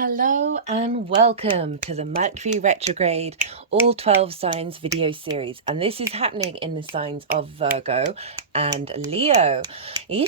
Hello and welcome to the Mercury Retrograde All 12 Signs video series, and this is happening in the signs of Virgo and Leo. My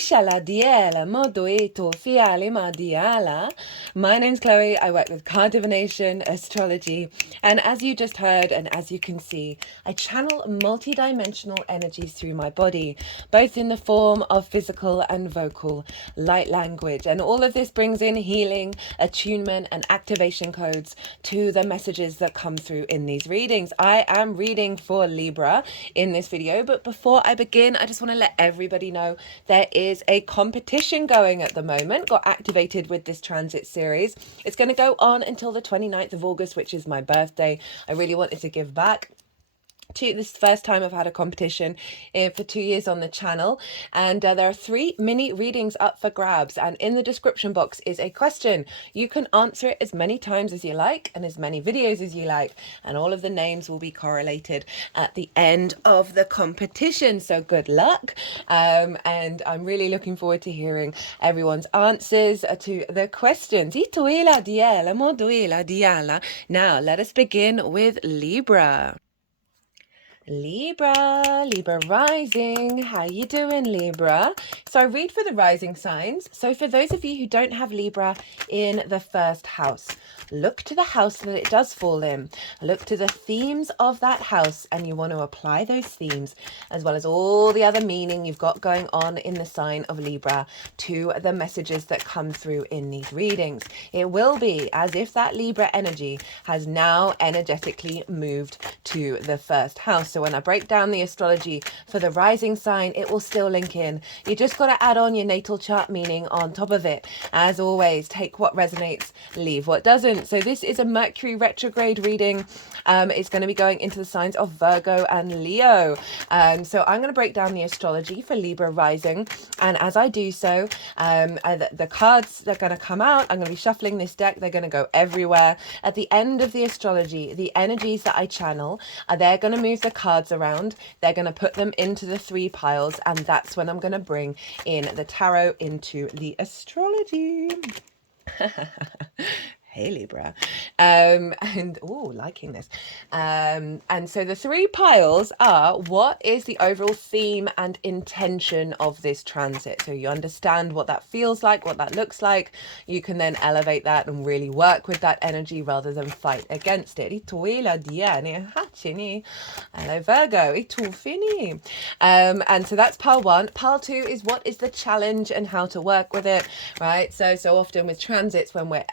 name's Chloe. I work with card divination, astrology, and as you just heard and as you can see, I channel multi-dimensional energies through my body, both in the form of physical and vocal light language, and all of this brings in healing, attunement and activation codes to the messages that come through in these readings. I am reading for Libra in this video, but before I begin, I just want to let everybody know there is a competition going at the moment, got activated with this transit series. It's going to go on until the 29th of August, which is my birthday. I really wanted to give back. This is the first time I've had a competition for 2 years on the channel, and there are 3 mini readings up for grabs, and in the description box is a question. You can answer it as many times as you like and as many videos as you like, and all of the names will be correlated at the end of the competition, so good luck. And I'm really looking forward to hearing everyone's answers to the questions. Now let us begin with Libra. Libra rising. How you doing, Libra? So I read for the rising signs. So for those of you who don't have Libra in the first house, look to the house that it does fall in. Look to the themes of that house, and you want to apply those themes as well as all the other meaning you've got going on in the sign of Libra to the messages that come through in these readings. It will be as if that Libra energy has now energetically moved to the first house. So when I break down the astrology for the rising sign, it will still link in. You just got to add on your natal chart meaning on top of it. As always, take what resonates, leave what doesn't. So this is a Mercury retrograde reading. It's going to be going into the signs of Virgo and Leo. So I'm going to break down the astrology for Libra rising. And as I do so, the cards that are going to come out, I'm going to be shuffling this deck. They're going to go everywhere. At the end of the astrology, the energies that I channel, they're going to move the cards around. They're going to put them into the 3 piles. And that's when I'm going to bring in the tarot into the astrology. Hey Libra. And liking this. And so the 3 piles are, what is the overall theme and intention of this transit? So you understand what that feels like, what that looks like. You can then elevate that and really work with that energy rather than fight against it. Hello Virgo. And so that's pile 1. Pile 2 is what is the challenge and how to work with it, right? So often with transits, when we're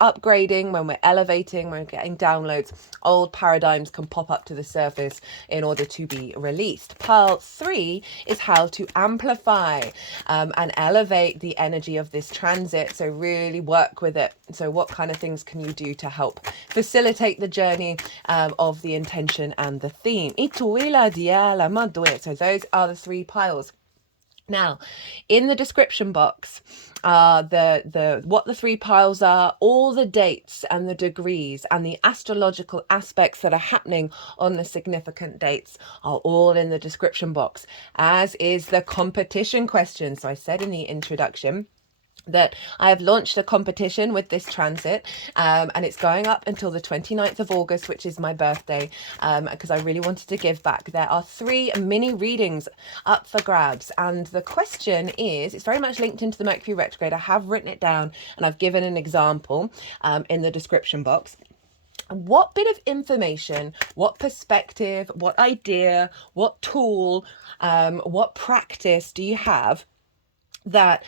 upgrading, when we're elevating, when we're getting downloads, old paradigms can pop up to the surface in order to be released. Pile 3 is how to amplify and elevate the energy of this transit. So really work with it. So what kind of things can you do to help facilitate the journey of the intention and the theme? So those are the 3 piles. Now, in the description box, what the 3 piles are, all the dates and the degrees and the astrological aspects that are happening on the significant dates are all in the description box, as is the competition question. So I said in the introduction that I have launched a competition with this transit, and it's going up until the 29th of August, which is my birthday, because I really wanted to give back. There are 3 mini readings up for grabs, and the question is, it's very much linked into the Mercury retrograde. I have written it down and I've given an example in the description box. What bit of information, what perspective, what idea, what tool, what practice do you have that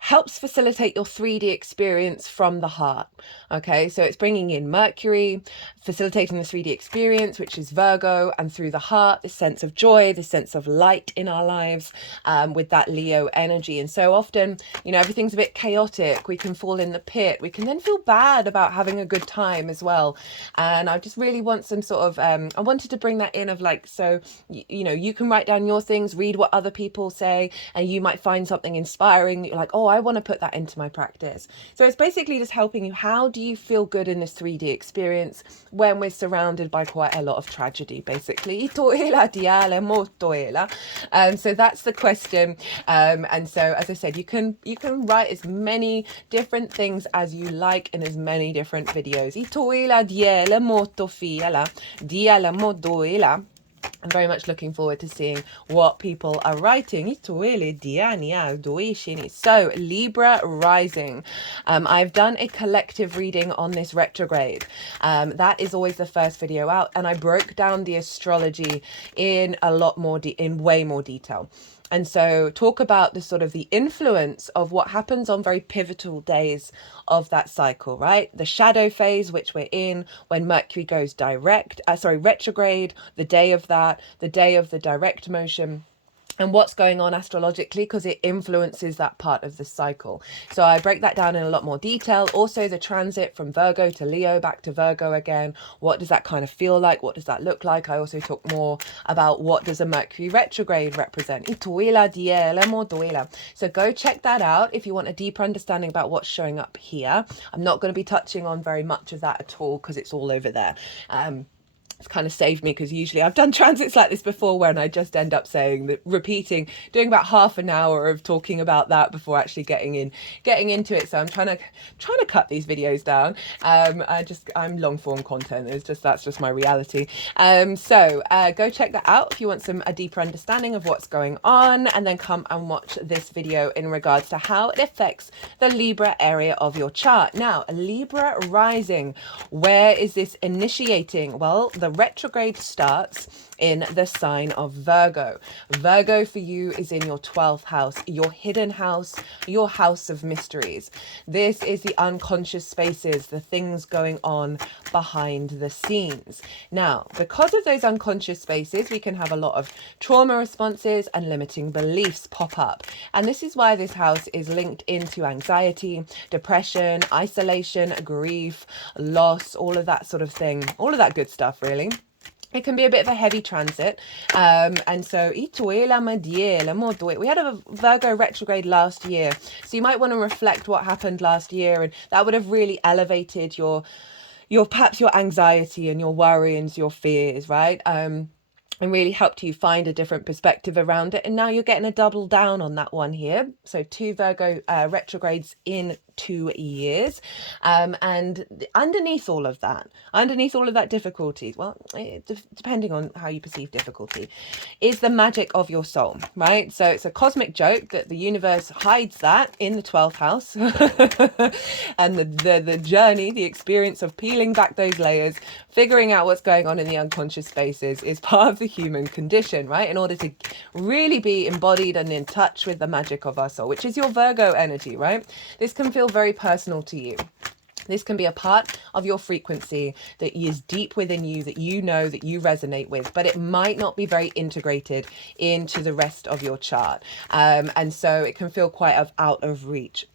helps facilitate your 3D experience from the heart? Okay, so it's bringing in Mercury, facilitating the 3D experience, which is Virgo, and through the heart, this sense of joy, this sense of light in our lives, with that Leo energy. And so often, everything's a bit chaotic. We can fall in the pit. We can then feel bad about having a good time as well. And I just really want some sort of, I wanted to bring that in of you can write down your things, read what other people say, and you might find something inspiring. You're like, oh, I want to put that into my practice. So it's basically just helping you. How do you feel good in this 3D experience when we're surrounded by quite a lot of tragedy, basically? So that's the question. And so, as I said, you can write as many different things as you like in as many different videos. I'm very much looking forward to seeing what people are writing. So, Libra rising. I've done a collective reading on this retrograde. That is always the first video out, and I broke down the astrology in a lot more, in way more detail. And so talk about the sort of the influence of what happens on very pivotal days of that cycle, right? The shadow phase, which we're in when Mercury goes retrograde, the day of that, the day of the direct motion, and what's going on astrologically, because it influences that part of the cycle. So I break that down in a lot more detail. Also the transit from Virgo to Leo, back to Virgo again. What does that kind of feel like? What does that look like? I also talk more about what does a Mercury retrograde represent. So go check that out if you want a deeper understanding about what's showing up here. I'm not going to be touching on very much of that at all because it's all over there. It's kind of saved me, because usually I've done transits like this before when I just end up repeating, doing about half an hour of talking about that before actually getting into it. So I'm trying to cut these videos down. I'm long form content. That's just my reality. So go check that out if you want a deeper understanding of what's going on, and then come and watch this video in regards to how it affects the Libra area of your chart. Now, Libra rising, where is this initiating? Well, the retrograde starts in the sign of Virgo. Virgo for you is in your 12th house, your hidden house, your house of mysteries. This is the unconscious spaces, the things going on behind the scenes. Now, because of those unconscious spaces, we can have a lot of trauma responses and limiting beliefs pop up. And this is why this house is linked into anxiety, depression, isolation, grief, loss, all of that sort of thing, all of that good stuff, really. It can be a bit of a heavy transit. And so we had a Virgo retrograde last year. So you might want to reflect what happened last year, and that would have really elevated your perhaps your anxiety and your worry and your fears, right? And really helped you find a different perspective around it. And now you're getting a double down on that one here. So 2 Virgo retrogrades in 2 years. And underneath all of that difficulties, well, depending on how you perceive difficulty, is the magic of your soul, right? So it's a cosmic joke that the universe hides that in the 12th house. And the journey, the experience of peeling back those layers, figuring out what's going on in the unconscious spaces is part of the human condition, right? In order to really be embodied and in touch with the magic of our soul, which is your Virgo energy, right? This can feel very personal to you. This can be a part of your frequency that is deep within you, that you know, that you resonate with, but it might not be very integrated into the rest of your chart. And so it can feel quite out of reach.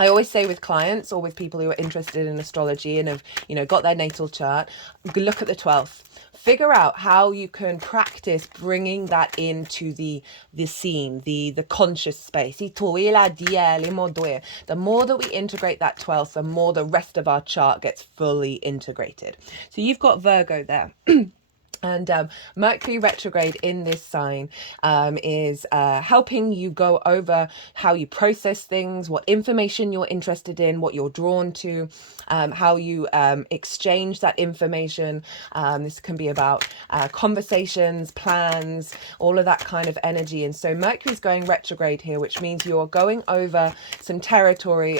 I always say with clients or with people who are interested in astrology and have, got their natal chart, look at the 12th. Figure out how you can practice bringing that into the scene, the conscious space. The more that we integrate that 12th, the more the rest of our chart gets fully integrated. So you've got Virgo there. And Mercury retrograde in this sign is helping you go over how you process things, what information you're interested in, what you're drawn to, how you exchange that information. This can be about conversations, plans, all of that kind of energy. And so Mercury's going retrograde here, which means you're going over some territory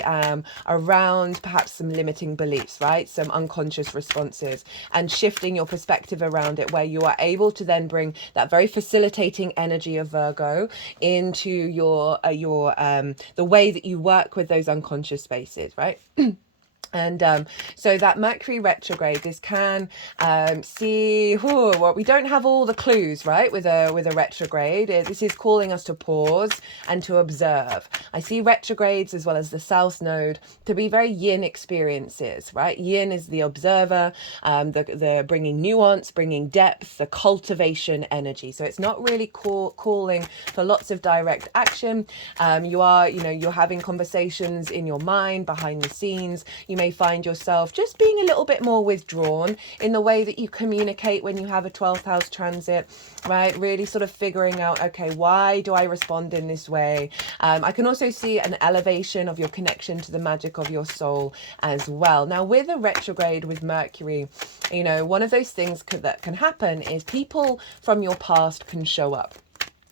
around perhaps some limiting beliefs, right? Some unconscious responses, and shifting your perspective around it, where you are able to then bring that very facilitating energy of Virgo into your the way that you work with those unconscious spaces, right? And so that Mercury retrograde, this can see, well, we don't have all the clues, right, with a retrograde. This is calling us to pause and to observe. I see retrogrades as well as the South Node to be very yin experiences, right? Yin is the observer, the bringing nuance, bringing depth, the cultivation energy. So it's not really calling for lots of direct action. You're having conversations in your mind, behind the scenes. You may find yourself just being a little bit more withdrawn in the way that you communicate when you have a 12th house transit, right? Really sort of figuring out, okay, why do I respond in this way? I can also see an elevation of your connection to the magic of your soul as well. Now, with a retrograde with Mercury, one of those things that can happen is people from your past can show up.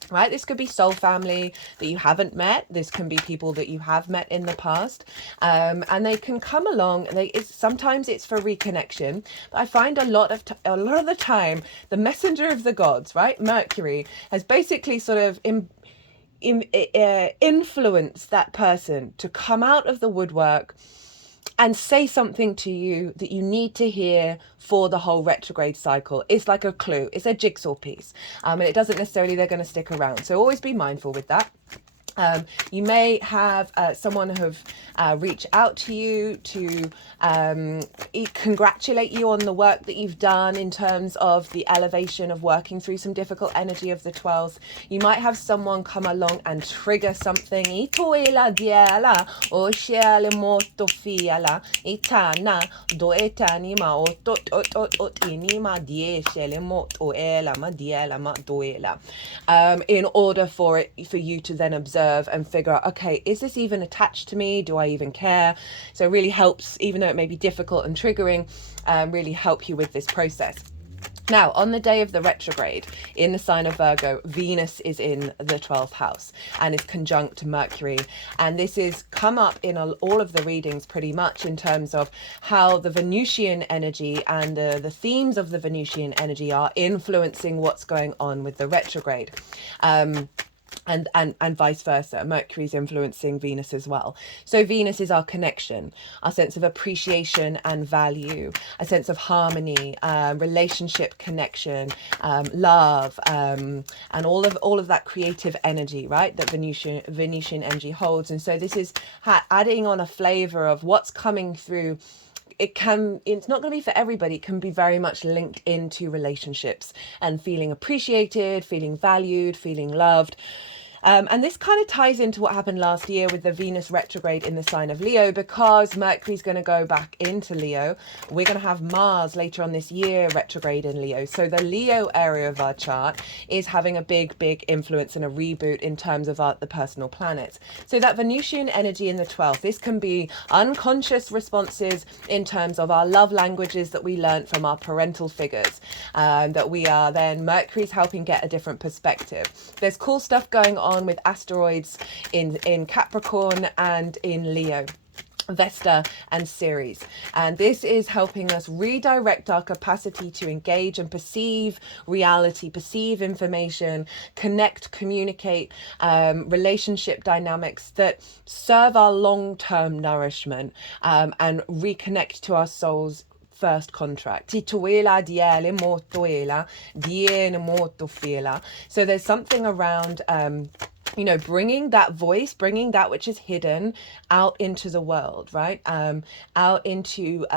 Right, this could be soul family that you haven't met. This can be people that you have met in the past, and they can come along. Sometimes it's for reconnection, but I find a lot of the time the messenger of the gods, right, Mercury, has basically sort of influenced that person to come out of the woodwork and say something to you that you need to hear for the whole retrograde cycle. It's like a clue. It's a jigsaw piece. And it doesn't necessarily they're going to stick around. So always be mindful with that. You may have someone have reach out to you to congratulate you on the work that you've done in terms of the elevation of working through some difficult energy of the 12th. You might have someone come along and trigger something. In order for you to then observe and figure out, okay, is this even attached to me? Do I even care? So it really helps, even though it may be difficult and triggering, really help you with this process. Now, on the day of the retrograde, in the sign of Virgo, Venus is in the 12th house and is conjunct Mercury. And this is come up in all of the readings pretty much in terms of how the Venusian energy and the themes of the Venusian energy are influencing what's going on with the retrograde. And vice versa. Mercury's influencing Venus as well. So Venus is our connection, our sense of appreciation and value, a sense of harmony, relationship connection, love, and all of that creative energy, right? That Venusian energy holds. And so this is adding on a flavor of what's coming through. It's not going to be for everybody. It can be very much linked into relationships and feeling appreciated, feeling valued, feeling loved. And this kind of ties into what happened last year with the Venus retrograde in the sign of Leo, because Mercury's going to go back into Leo. We're going to have Mars later on this year retrograde in Leo. So the Leo area of our chart is having a big influence and a reboot in terms of the personal planets. So that Venusian energy in the 12th, this can be unconscious responses in terms of our love languages that we learned from our parental figures, that we are then, Mercury's helping get a different perspective. There's cool stuff going on with asteroids in Capricorn and in Leo, Vesta and Ceres, and this is helping us redirect our capacity to engage and perceive reality, perceive information, connect, communicate, relationship dynamics that serve our long-term nourishment, and reconnect to our soul's first contract. So there's something around bringing that voice, bringing that which is hidden out into the world, right? Out into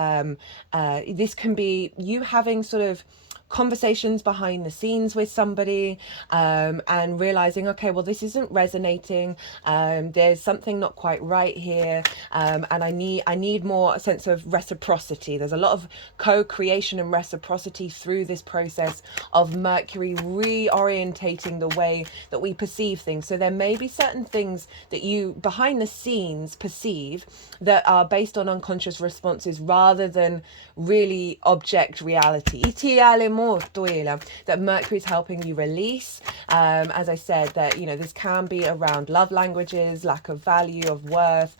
this can be you having sort of conversations behind the scenes with somebody, and realizing, okay, well, this isn't resonating, there's something not quite right here, and I need more a sense of reciprocity. There's a lot of co-creation and reciprocity through this process of Mercury reorientating the way that we perceive things. So there may be certain things that you behind the scenes perceive that are based on unconscious responses rather than really object reality. That Mercury is helping you release. As I said, that this can be around love languages, lack of value, of worth,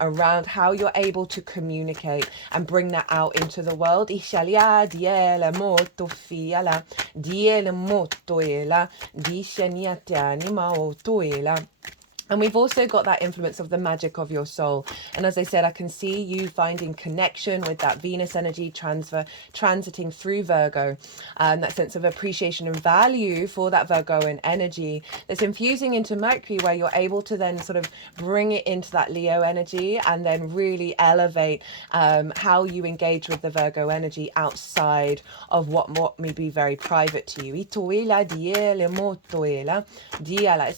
around how you're able to communicate and bring that out into the world. And we've also got that influence of the magic of your soul. And as I said, I can see you finding connection with that Venus energy transiting through Virgo. That sense of appreciation and value for that Virgoan energy that's infusing into Mercury, where you're able to then sort of bring it into that Leo energy and then really elevate how you engage with the Virgo energy outside of what may be very private to you. It's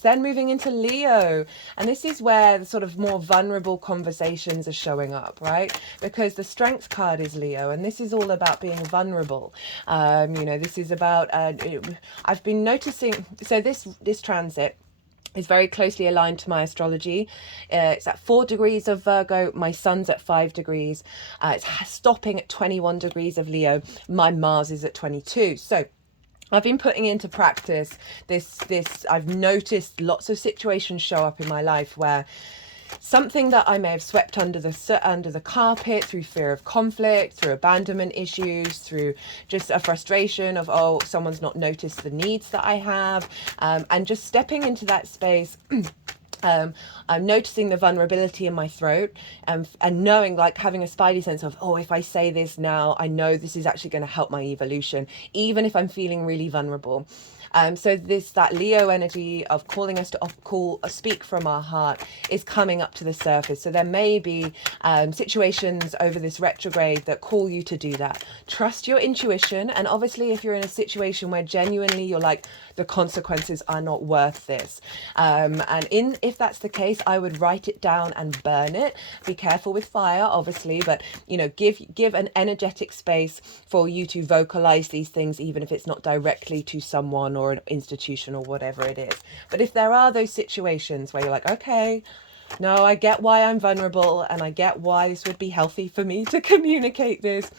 then moving into Leo. And this is where the sort of more vulnerable conversations are showing up, right? Because the Strength card is Leo, and this is all about being vulnerable. This is about, I've been noticing, so this transit is very closely aligned to my astrology. It's at 4 degrees of Virgo. My sun's at 5 degrees. It's stopping at 21 degrees of Leo. My Mars is at 22. So I've been putting into practice this I've noticed lots of situations show up in my life where something that I may have swept under the carpet through fear of conflict, through abandonment issues, through just a frustration of, oh, someone's not noticed the needs that I have, and just stepping into that space. I'm noticing the vulnerability in my throat, and knowing, like having a spidey sense of, oh, if I say this now, I know this is actually going to help my evolution, even if I'm feeling really vulnerable. So that Leo energy of calling us to speak from our heart is coming up to the surface. So there may be situations over this retrograde that call you to do that. Trust your intuition. And obviously, if you're in a situation where genuinely you're like, the consequences are not worth this. If that's the case, I would write it down and burn it. Be careful with fire, obviously, but give an energetic space for you to vocalize these things, even if it's not directly to someone or an institution or whatever it is. But if there are those situations where you're like, okay, no, I get why I'm vulnerable and I get why this would be healthy for me to communicate this,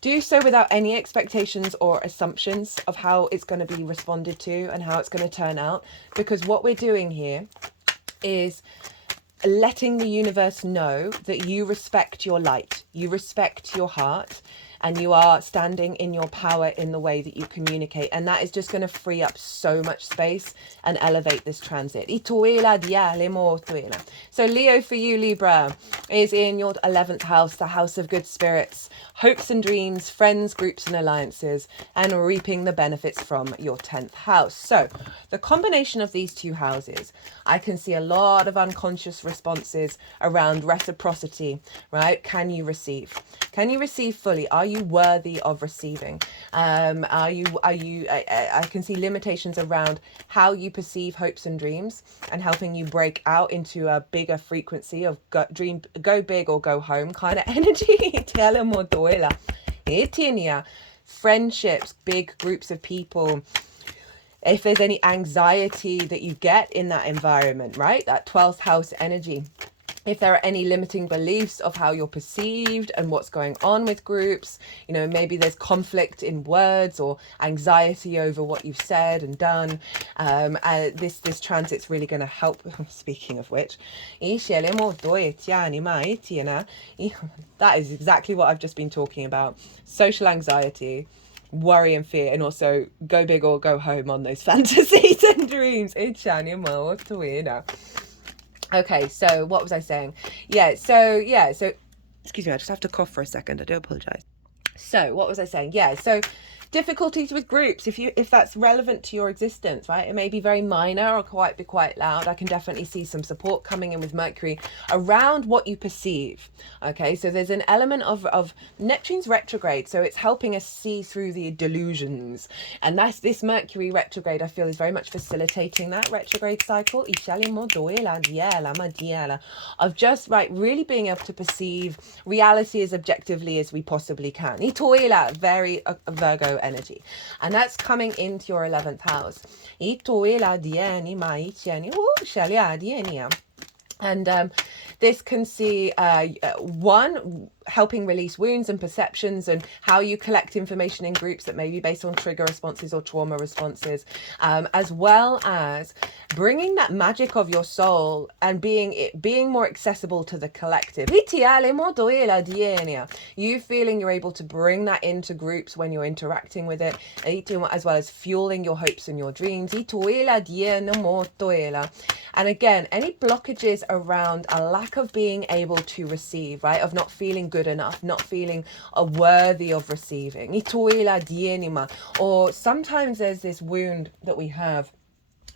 do so without any expectations or assumptions of how it's going to be responded to and how it's going to turn out. Because what we're doing here is letting the universe know that you respect your light, you respect your heart, and you are standing in your power in the way that you communicate. And that is just going to free up so much space and elevate this transit. So Leo for you, Libra, is in your 11th house, the house of good spirits, hopes and dreams, friends, groups and alliances, and reaping the benefits from your 10th house. So the combination of these two houses, I can see a lot of unconscious responses around reciprocity, right? Can you receive? Can you receive fully? Are you worthy of receiving? I can see limitations around how you perceive hopes and dreams, and helping you break out into a bigger frequency of go big or go home kind of energy. Friendships, big groups of people. If there's any anxiety that you get in that environment, right? That 12th house energy. If there are any limiting beliefs of how you're perceived and what's going on with groups, maybe there's conflict in words or anxiety over what you've said and done. This transit's really going to help. Speaking of which, that is exactly what I've just been talking about. Social anxiety, worry and fear, and also go big or go home on those fantasies and dreams. Okay, so what was I saying? So excuse me, I just have to cough for a second. I do apologize. So what was I saying? So difficulties with groups, if that's relevant to your existence, right? It may be very minor or be quite loud. I can definitely see some support coming in with Mercury around what you perceive. Okay, so there's an element of Neptune's retrograde, so it's helping us see through the delusions, and that's this Mercury retrograde, I feel, is very much facilitating that retrograde cycle of just really being able to perceive reality as objectively as we possibly can. Very Virgo energy, and that's coming into your 11th house. And this can see, one, helping release wounds and perceptions and how you collect information in groups that may be based on trigger responses or trauma responses, as well as bringing that magic of your soul and being more accessible to the collective. You feeling you're able to bring that into groups when you're interacting with it, as well as fueling your hopes and your dreams. And again, any blockages around a lack of being able to receive, right? Of not feeling good enough, not feeling worthy of receiving. Or sometimes there's this wound that we have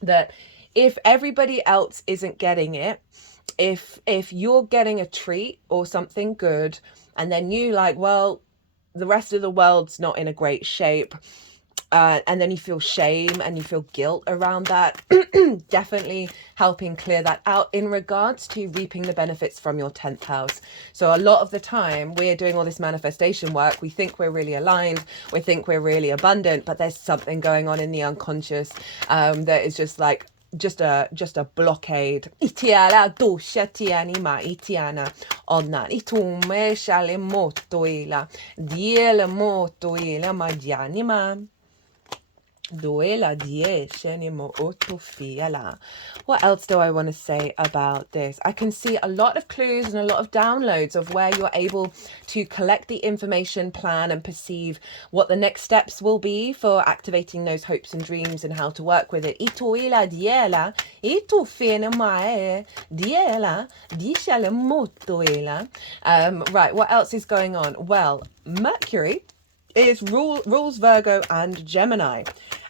that if everybody else isn't getting it, if you're getting a treat or something good, and then you like, well, the rest of the world's not in a great shape, and then you feel shame and you feel guilt around that, definitely helping clear that out in regards to reaping the benefits from your 10th house. So a lot of the time we're doing all this manifestation work, we think we're really aligned, we think we're really abundant, but there's something going on in the unconscious that is just like just a blockade. Itiala dosha tianima itiana onna itume shale moto ila diele moto ila majanima. What else do I want to say about this? I can see a lot of clues and a lot of downloads of where you're able to collect the information, plan and perceive what the next steps will be for activating those hopes and dreams and how to work with it. Right, what else is going on? Well, Mercury rules Virgo and Gemini.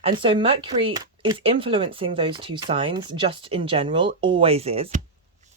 And so Mercury is influencing those two signs just in general, always is.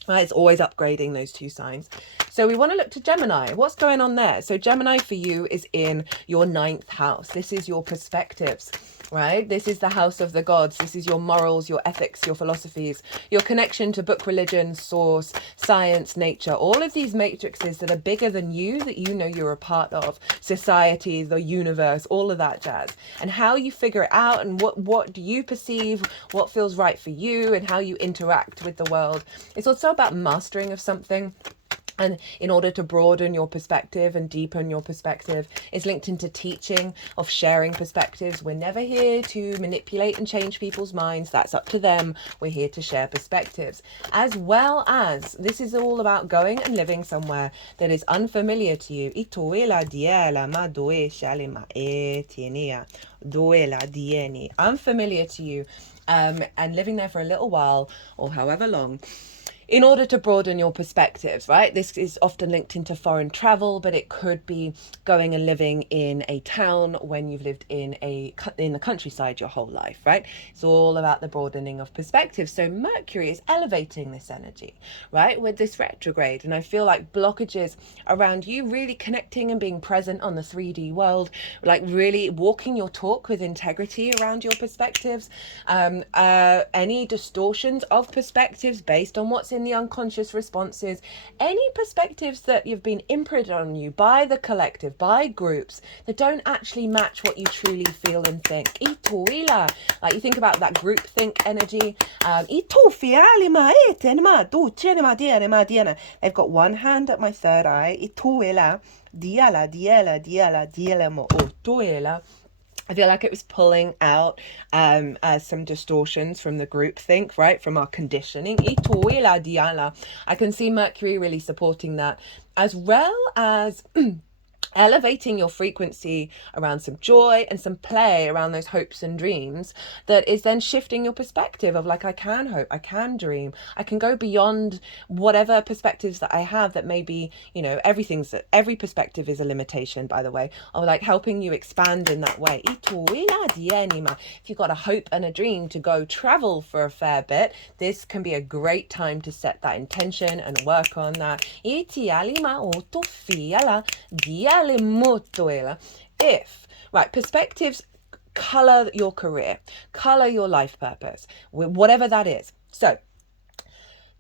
It's always upgrading those two signs. So we want to look to Gemini. What's going on there? So Gemini for you is in your 9th house. This is your perspectives, right? This is the house of the gods. This is your morals, your ethics, your philosophies, your connection to book, religion, source, science, nature, all of these matrices that are bigger than you, that you know you're a part of, society, the universe, all of that jazz. And how you figure it out and what do you perceive, what feels right for you and how you interact with the world. It's also about mastering of something. And in order to broaden your perspective and deepen your perspective, it's linked into teaching, of sharing perspectives. We're never here to manipulate and change people's minds. That's up to them. We're here to share perspectives. As well as, this is all about going and living somewhere that is unfamiliar to you. Unfamiliar to you, and living there for a little while or however long, in order to broaden your perspectives, right? This is often linked into foreign travel, but it could be going and living in a town when you've lived in the countryside your whole life, right? It's all about the broadening of perspectives. So Mercury is elevating this energy, right, with this retrograde. And I feel like blockages around you really connecting and being present on the 3D world, like really walking your talk with integrity around your perspectives. Any distortions of perspectives based on what's in the unconscious responses, any perspectives that you've been imprinted on you by the collective, by groups that don't actually match what you truly feel and think. Like you think about that group think energy. They've got one hand at my third eye. I feel like it was pulling out some distortions from the group think, right? From our conditioning. I can see Mercury really supporting that, as well as elevating your frequency around some joy and some play around those hopes and dreams, that is then shifting your perspective of like, I can hope, I can dream, I can go beyond whatever perspectives that I have that may be, you know, every perspective is a limitation, by the way, or like helping you expand in that way. If you've got a hope and a dream to go travel for a fair bit, this can be a great time to set that intention and work on that. If, right, perspectives color your career, color your life purpose, whatever that is. So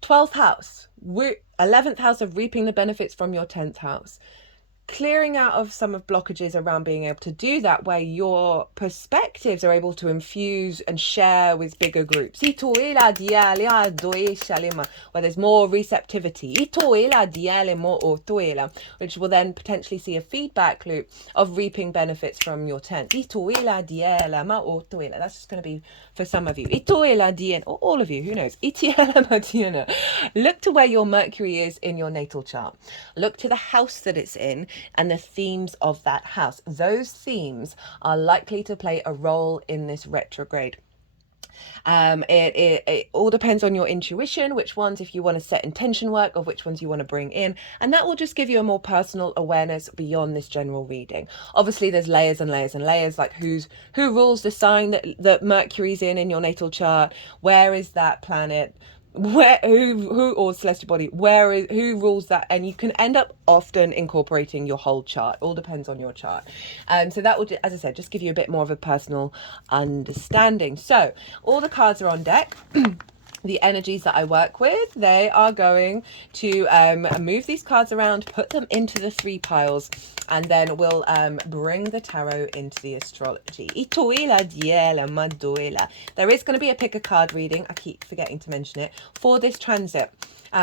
12th house, 11th house of reaping the benefits from your 10th house. clearing out of some of blockages around being able to do that, where your perspectives are able to infuse and share with bigger groups, where there's more receptivity, which will then potentially see a feedback loop of reaping benefits from your 10th. That's just going to be for some of you, or all of you, who knows. Look to where your Mercury is in your natal chart. Look to the house that it's in and the themes of that house. Those themes are likely to play a role in this retrograde. It all depends on your intuition, which ones, if you want to set intention work, of which ones you want to bring in, and that will just give you a more personal awareness beyond this general reading. Obviously there's layers and layers and layers, like who rules the sign that Mercury's in your natal chart, where is that planet, where who or celestial body, who rules that, and you can end up often incorporating your whole chart. All depends on your chart. So that will, as I said, just give you a bit more of a personal understanding. So all the cards are on deck. The energies that I work with, they are going to move these cards around, put them into the 3 piles, and then we'll bring the tarot into the astrology. There is going to be a pick a card reading, I keep forgetting to mention it, for this transit.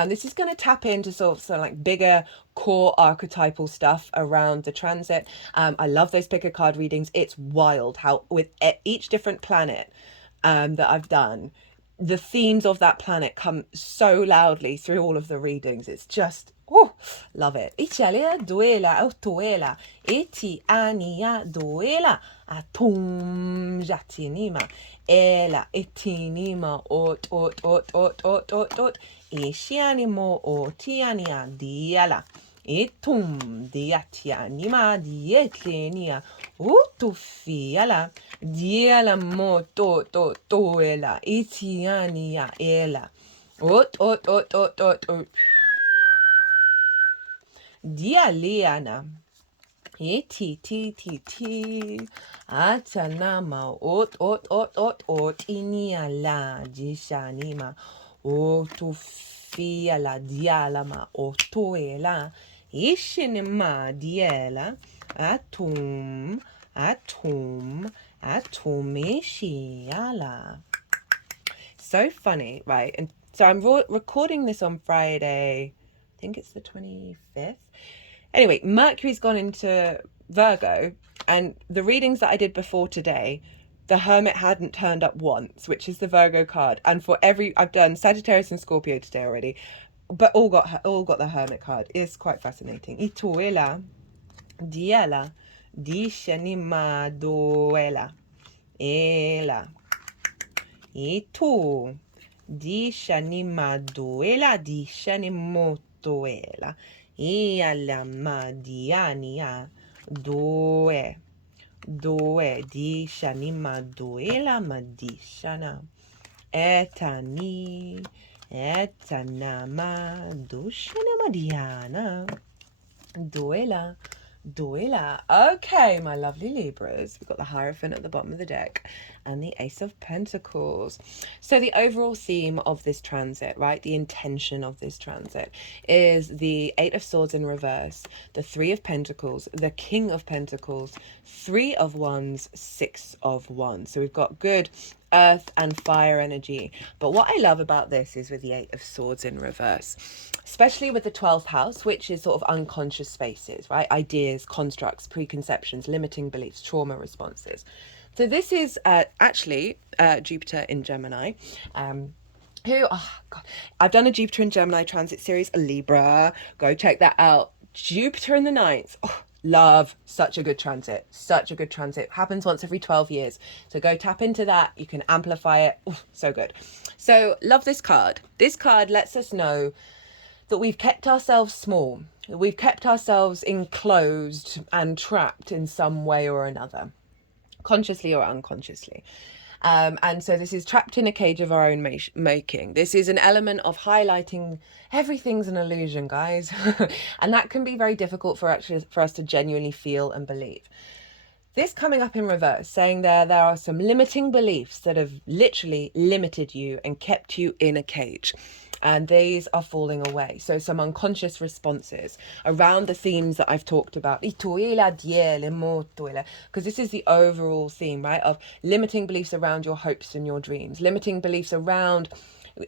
This is going to tap into sort of like bigger core archetypal stuff around the transit. I love those pick a card readings. It's wild how with each different planet that I've done, the themes of that planet come so loudly through all of the readings. It's just, oh, love it. Ichalia duela autoela eti ania duela atum jatinima ela etinima ot ishianimo otiania diala etum diatianima dietlenia utufiala diala moto toela itiania ela ot dialiana eti atanama ot iniala jishanima otufiala dialama otoela ishinima diela atomishiala. So funny, right? And so I'm recording this on Friday, I think it's the 25th. Anyway, Mercury's gone into Virgo, and the readings that I did before today, the Hermit hadn't turned up once, which is the Virgo card. And for I've done Sagittarius and Scorpio today already, but all got the Hermit card. It's quite fascinating. Ituela diela dishanima doela ela itu dishanima doela dishanimotoela iala madiania doe dishanima doela madishana etanama dushana madiana doela. Okay, my lovely Libras, we've got the Hierophant at the bottom of the deck and the Ace of Pentacles. So the overall theme of this transit, right, the intention of this transit is the 8 of Swords in reverse, the 3 of Pentacles, the King of Pentacles, 3 of Wands, 6 of Wands. So we've got good earth and fire energy. But what I love about this is with the 8 of Swords in reverse, especially with the 12th house, which is sort of unconscious spaces, right? Ideas, constructs, preconceptions, limiting beliefs, trauma responses. So this is actually Jupiter in Gemini. I've done a Jupiter in Gemini transit series, a Libra. Go check that out. Jupiter in the 9th. Oh, love, such a good transit. Happens once every 12 years. So go tap into that. You can amplify it. Oh, so good. So love this card. This card lets us know that we've kept ourselves small. We've kept ourselves enclosed and trapped in some way or another, consciously or unconsciously. And so this is trapped in a cage of our own making. This is an element of highlighting everything's an illusion, guys. And that can be very difficult for us to genuinely feel and believe. This coming up in reverse, saying there are some limiting beliefs that have literally limited you and kept you in a cage. and these are falling away. So some unconscious responses around the themes that I've talked about, because this is the overall theme, right, of limiting beliefs around your hopes and your dreams, limiting beliefs around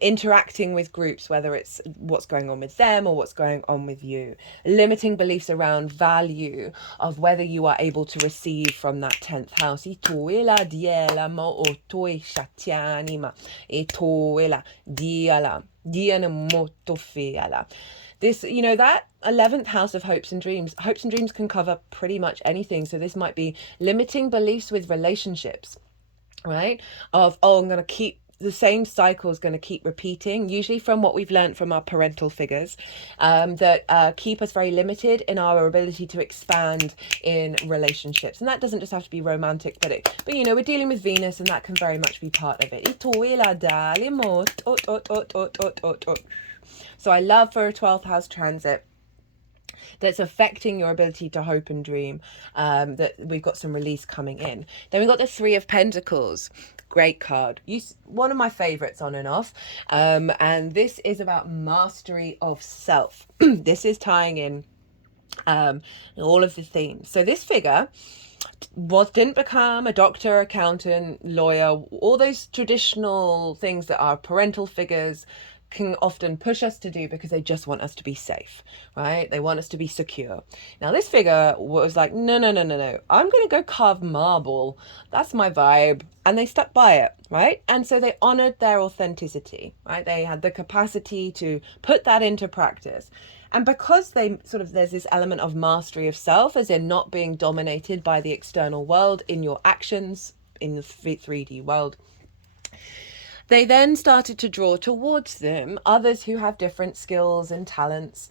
interacting with groups, whether it's what's going on with them or what's going on with you, limiting beliefs around value of whether you are able to receive from that 10th house. This, that 11th house of hopes and dreams can cover pretty much anything. So this might be limiting beliefs with relationships, right? Of, I'm going to keep the same cycle is going to keep repeating, usually from what we've learned from our parental figures, that keep us very limited in our ability to expand in relationships. And that doesn't just have to be romantic, but we're dealing with Venus, and that can very much be part of it. So I love for a 12th house transit that's affecting your ability to hope and dream, that we've got some release coming in. Then we've got the 3 of Pentacles. Great card. One of my favorites on and off. And this is about mastery of self. This is tying in all of the themes. So this figure didn't become a doctor, accountant, lawyer, all those traditional things that are parental figures can often push us to do because they just want us to be safe, right? They want us to be secure. Now this figure was like, no, I'm going to go carve marble. That's my vibe. And they stuck by it, right? And so they honored their authenticity, right? They had the capacity to put that into practice. And because there's this element of mastery of self, as in not being dominated by the external world in your actions in the 3D world, they then started to draw towards them others who have different skills and talents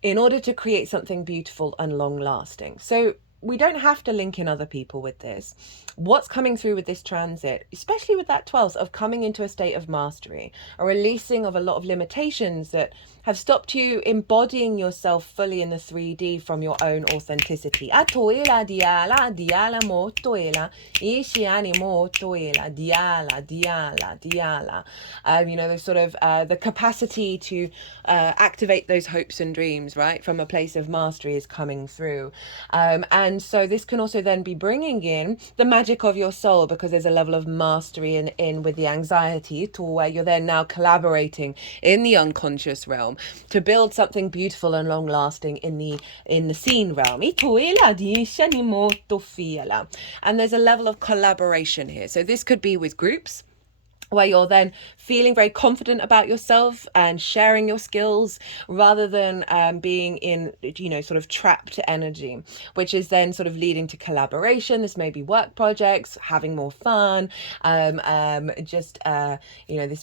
in order to create something beautiful and long lasting. So we don't have to link in other people with this. What's coming through with this transit, especially with that 12th, of coming into a state of mastery, a releasing of a lot of limitations that have stopped you embodying yourself fully in the 3D from your own authenticity. The capacity to activate those hopes and dreams, right, from a place of mastery is coming through. And so this can also then be bringing in the magic of your soul, because there's a level of mastery in with the anxiety, to where you're then now collaborating in the unconscious realm to build something beautiful and long lasting in the seen realm. And there's a level of collaboration here. So this could be with groups, where you're then feeling very confident about yourself and sharing your skills, rather than being in, sort of trapped energy, which is then sort of leading to collaboration. This may be work projects, having more fun, this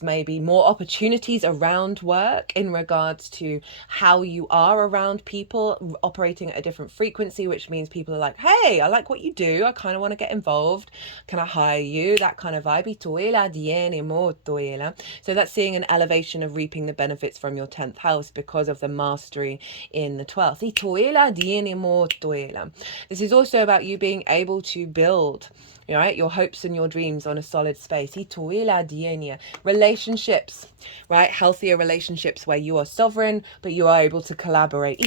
may be more opportunities around work in regards to how you are around people, operating at a different frequency, which means people are like, hey, I like what you do, I kind of want to get involved, can I hire you? That kind of vibe. So that's seeing an elevation of reaping the benefits from your 10th house because of the mastery in the 12th. This is also about you being able to build, right, your hopes and your dreams on a solid space. Relationships, right, healthier relationships where you are sovereign but you are able to collaborate.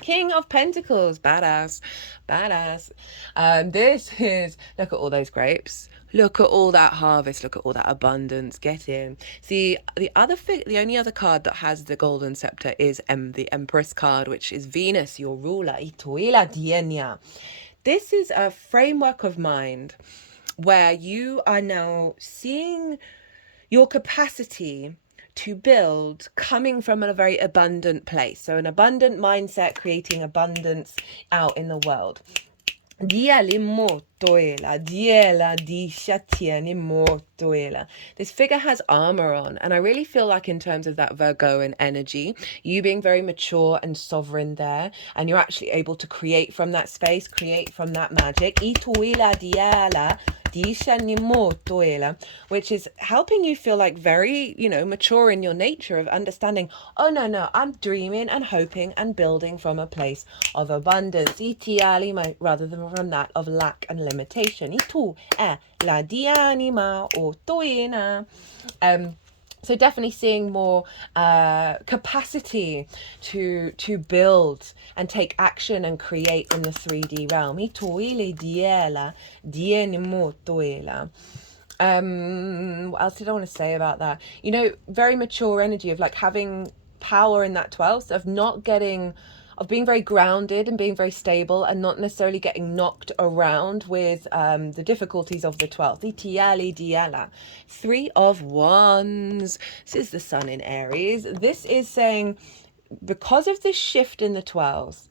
King of Pentacles, badass. This is, look at all those grapes, look at all that harvest, look at all that abundance. Get in. See, the only other card that has the golden scepter is the Empress card, which is Venus, your ruler. This is a framework of mind where you are now seeing your capacity to build coming from a very abundant place. So an abundant mindset, creating abundance out in the world. This figure has armor on, and I really feel like in terms of that Virgoan energy, you being very mature and sovereign there, and you're actually able to create from that space, create from that magic, which is helping you feel like very, mature in your nature of understanding, oh no, I'm dreaming and hoping and building from a place of abundance, rather than from that of lack and limitation. Itu la dianima o toina. So definitely seeing more capacity to build and take action and create in the 3D realm. What else did I want to say about that? You know, very mature energy of like having power in that 12th, of being very grounded and being very stable and not necessarily getting knocked around with the difficulties of the 12th. Itiali diala. 3 of Wands. This is the sun in Aries. This is saying, because of this shift in the 12s,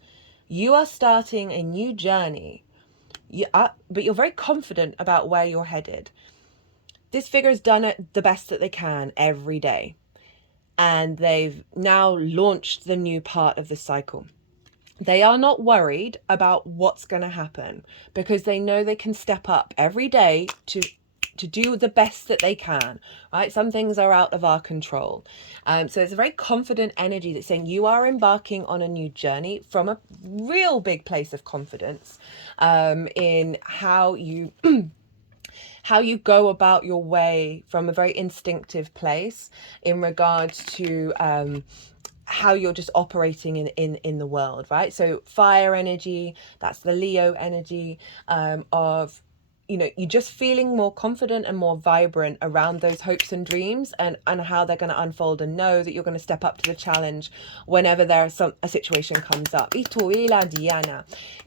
you are starting a new journey. But you're very confident about where you're headed. This figure has done it the best that they can every day. And they've now launched the new part of the cycle. They are not worried about what's going to happen because they know they can step up every day to do the best that they can, right? Some things are out of our control. So it's a very confident energy that's saying you are embarking on a new journey from a real big place of confidence in how you how you go about your way from a very instinctive place in regards to how you're just operating in the world, right? So fire energy, that's the Leo energy of, you know, you're just feeling more confident and more vibrant around those hopes and dreams and how they're going to unfold, and know that you're going to step up to the challenge whenever a situation comes up. In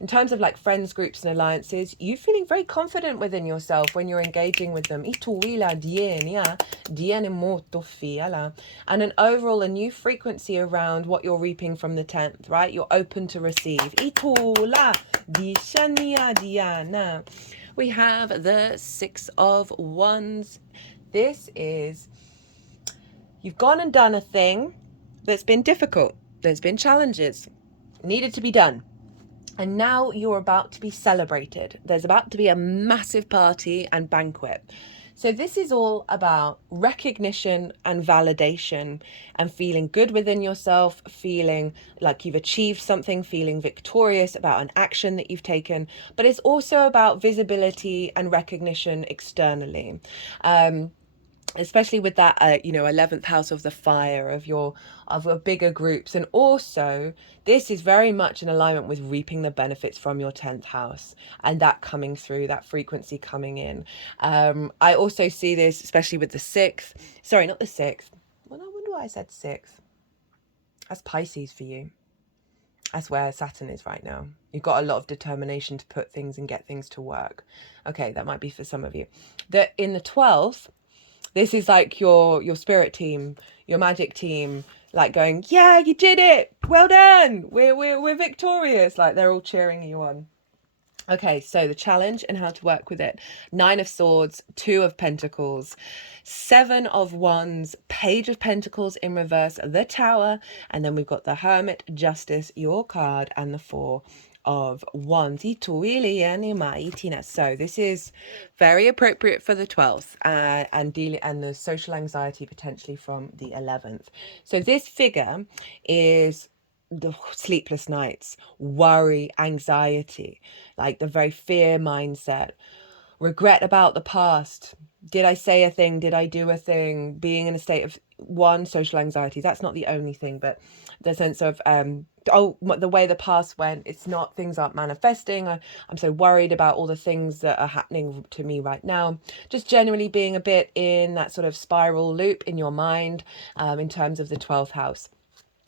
terms of like friends, groups and alliances, you're feeling very confident within yourself when you're engaging with them. And an overall, a new frequency around what you're reaping from the 10th, right? You're open to receive. We have the 6 of Wands. This is, you've gone and done a thing that's been difficult. There's been challenges, needed to be done. And now you're about to be celebrated. There's about to be a massive party and banquet. So this is all about recognition and validation and feeling good within yourself, feeling like you've achieved something, feeling victorious about an action that you've taken. But it's also about visibility and recognition externally. Especially with that, 11th house of the fire of your bigger groups. And also, this is very much in alignment with reaping the benefits from your 10th house and that coming through, that frequency coming in. I also see this, especially with the 6th. Sorry, not the 6th. Well, I wonder why I said 6th. That's Pisces for you. That's where Saturn is right now. You've got a lot of determination to put things and get things to work. Okay, that might be for some of you. In the 12th, this is like your spirit team, your magic team, like going, yeah, you did it. Well done. We're victorious. Like they're all cheering you on. Okay, so the challenge and how to work with it. 9 of Swords, 2 of Pentacles, 7 of Wands, Page of Pentacles in reverse, the Tower, and then we've got the Hermit, Justice, your card, and the 4 of Wands. So this is very appropriate for the 12th and the social anxiety potentially from the 11th. So this figure is the sleepless nights, worry, anxiety, like the very fear mindset, regret about the past. Did I say a thing? Did I do a thing? Being in a state of social anxiety. That's not the only thing, but the sense of the way the past went, it's not, things aren't manifesting. I'm so worried about all the things that are happening to me right now. Just generally being a bit in that sort of spiral loop in your mind in terms of the 12th house.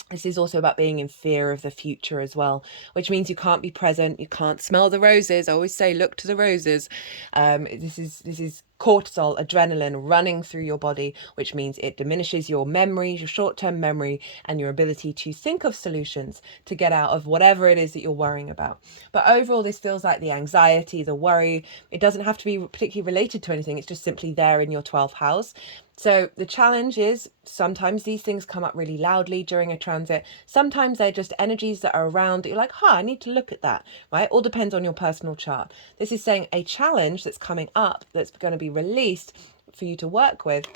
This is also about being in fear of the future as well, which means you can't be present. You can't smell the roses. I always say, look to the roses. This is cortisol, adrenaline running through your body, which means it diminishes your memory, your short-term memory, and your ability to think of solutions to get out of whatever it is that you're worrying about. But overall, this feels like the anxiety, the worry. It doesn't have to be particularly related to anything. It's just simply there in your 12th house. So the challenge is sometimes these things come up really loudly during a transit. Sometimes they're just energies that are around that you're like, I need to look at that, right? All depends on your personal chart. This is saying a challenge that's coming up that's going to be released for you to work with